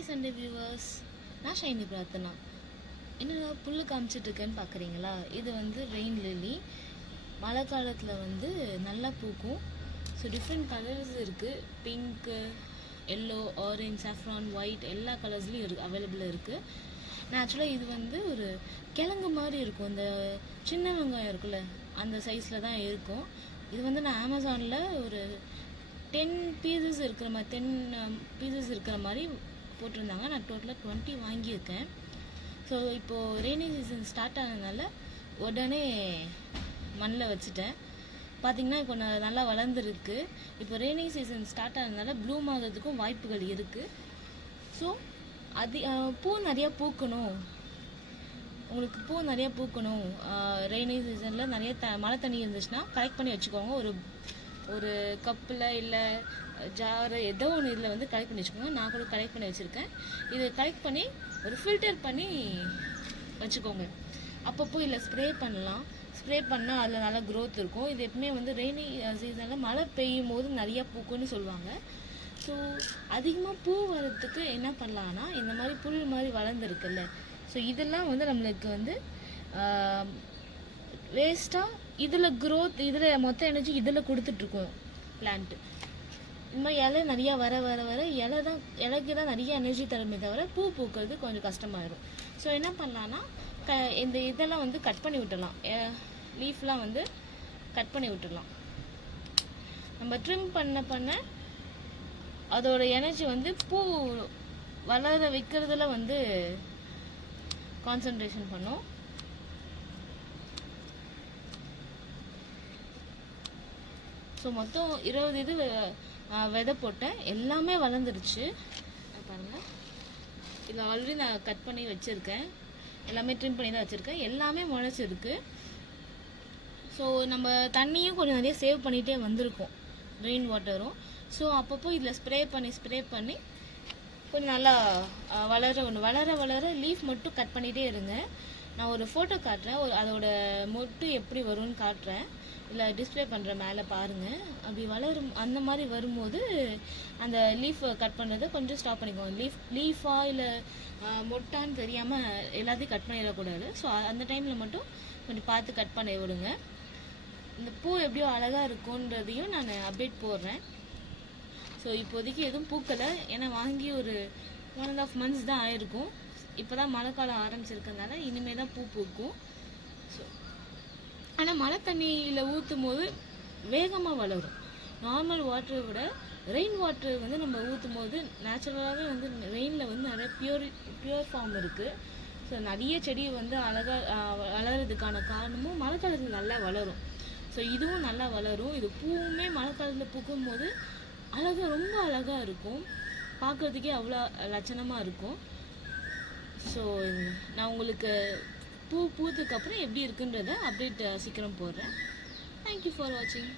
Happy Sunday viewers. நான் ஷைனி பிரார்த்தனா. என்னடா புல்லு காமிச்சிட்ருக்கேன்னு பார்க்குறீங்களா? இது வந்து ரெயின் லில்லி. மழை காலத்தில் வந்து நல்லா பூக்கும். ஸோ டிஃப்ரெண்ட் கலர்ஸ் இருக்குது. Pink, yellow, orange, saffron, white எல்லா கலர்ஸ்லேயும் அவைலபிளாக இருக்குது. ஆக்சுவலாக இது வந்து ஒரு கிழங்கு மாதிரி இருக்கும். இந்த சின்ன வெங்காயம் இருக்குல்ல, அந்த சைஸில் தான் இருக்கும். இது வந்து நான் அமேசானில் ஒரு 10 பீசஸ் இருக்கிற மாதிரி போட்டிருந்தாங்க. நான் டோட்டலாக 20 வாங்கியிருக்கேன். ஸோ இப்போது ரெய்னி சீசன் ஸ்டார்ட் ஆனதுனால உடனே மண்ணில் வச்சுட்டேன். பார்த்திங்கன்னா இப்போ நல்லா வளர்ந்துருக்கு. இப்போ ரெய்னி சீசன் ஸ்டார்ட் ஆனதுனால ப்ளூம் ஆகிறதுக்கும் வாய்ப்புகள் இருக்குது. ஸோ பூ நிறையா பூக்கணும், உங்களுக்கு பூ நிறையா பூக்கணும். ரெய்னி சீசனில் நிறைய மழை தண்ணி இருந்துச்சுன்னா கலெக்ட் பண்ணி வச்சுக்கோங்க. ஒரு கப்பில் இல்லை ஜாரு ஏதோ ஒன்று இதில் வந்து கலெக்ட் பண்ணி வச்சுக்கோங்க. நான் கூட கலெக்ட் பண்ணி வச்சுருக்கேன். இதை கலெக்ட் பண்ணி ஒரு ஃபில்டர் பண்ணி வச்சுக்கோங்க. அப்பப்போ இல்லை ஸ்ப்ரே பண்ணலாம். ஸ்ப்ரே பண்ணால் அதில் நல்லா க்ரோத் இருக்கும். இது எப்பவுமே வந்து ரெய்னி சீசனில் மழை பெய்யும் போது நிறையா பூக்குன்னு சொல்லுவாங்க. ஸோ அதிகமாக பூ வர்றதுக்கு என்ன பண்ணலான்னா, இந்த மாதிரி புல் மாதிரி வளர்ந்துருக்குல்ல, ஸோ இதெல்லாம் வந்து நம்மளுக்கு வந்து வேஸ்ட்டாக இதில் க்ரோத், இதில் மொத்த எனர்ஜி இதில் கொடுத்துட்ருக்கோம் பிளான்ட்டு. இந்த மாதிரி இலை நிறையா வர வர வர இலைக்கு தான் நிறைய எனர்ஜி தருமே தவிர பூ பூக்கிறது கொஞ்சம் கஷ்டமாயிடும். ஸோ என்ன பண்ணலான்னா, இந்த இதெல்லாம் வந்து கட் பண்ணி விட்டுடலாம். லீஃப்லாம் வந்து கட் பண்ணி விட்டுடலாம். நம்ம ட்ரிம் பண்ண அதோட எனர்ஜி வந்து பூ வளர வைக்கிறதுல வந்து கான்சன்ட்ரேஷன் பண்ணும். ஸோ மொத்தம் 20 இது விதை போட்டேன். எல்லாமே வளர்ந்துருச்சு. பாருங்கள், இதில் ஆல்ரெடி நான் கட் பண்ணி வச்சுருக்கேன். எல்லாமே ட்ரிம் பண்ணி தான் வச்சுருக்கேன். எல்லாமே முளைச்சிருக்கு. ஸோ நம்ம தண்ணியும் கொஞ்சம் நிறைய சேவ் பண்ணிகிட்டே வந்திருக்கோம், ரெயின் வாட்டரும். ஸோ அப்பப்போ இதில் ஸ்ப்ரே பண்ணி கொஞ்சம் நல்லா வளர வளர லீஃப் மட்டும் கட் பண்ணிகிட்டே இருங்க. நான் ஒரு ஃபோட்டோ காட்டுறேன், அதோட மொட்டு எப்படி வரும்னு காட்டுறேன். இல்லை டிஸ்பிளே பண்ணுற மேலே பாருங்கள். அப்படி அந்த மாதிரி வரும்போது அந்த லீஃப் கட் பண்ணுறதை கொஞ்சம் ஸ்டாப் பண்ணிக்கோங்க. லீஃபா இல்லை மொட்டான்னு தெரியாமல் எல்லாத்தையும் கட் பண்ணிடக்கூடாது. ஸோ அந்த டைமில் மட்டும் கொஞ்சம் பார்த்து கட் பண்ணி விடுங்க. இந்த பூ எப்படியோ அழகாக இருக்குன்றதையும் நான் அப்டேட் போடுறேன். ஸோ இப்போதைக்கு எதுவும் பூக்கலை, ஏன்னா வாங்கி ஒரு 1.5 months தான் ஆயிருக்கும். இப்போ தான் மழை காலம் ஆரம்பிச்சிருக்கனால இனிமேல் தான் பூ பூக்கும். ஸோ ஆனால் மழை தண்ணியில் ஊற்றும் போது வேகமாக வளரும். நார்மல் வாட்டரை விட ரெயின் வாட்டர் வந்து நம்ம ஊற்றும் போது நேச்சுரலாகவே வந்து ரெயினில் வந்து நிறைய பியூர் ஃபார்ம் இருக்குது. ஸோ நிறைய செடி வந்து அழகாக வளர்கிறதுக்கான காரணமும் மழை காலத்தில் நல்லா வளரும். ஸோ இதுவும் நல்லா வளரும். இது பூவுமே மழை காலத்தில் பூக்கும் போது ரொம்ப அழகாக இருக்கும். பார்க்குறதுக்கே அவ்வளோ லட்சணமாக இருக்கும். ஸோ நான் உங்களுக்கு பூத்ததுக்கப்புறம் எப்படி இருக்குன்றதை அப்டேட் சீக்கிரம் போடுறேன். தேங்க்யூ ஃபார் வாட்சிங்.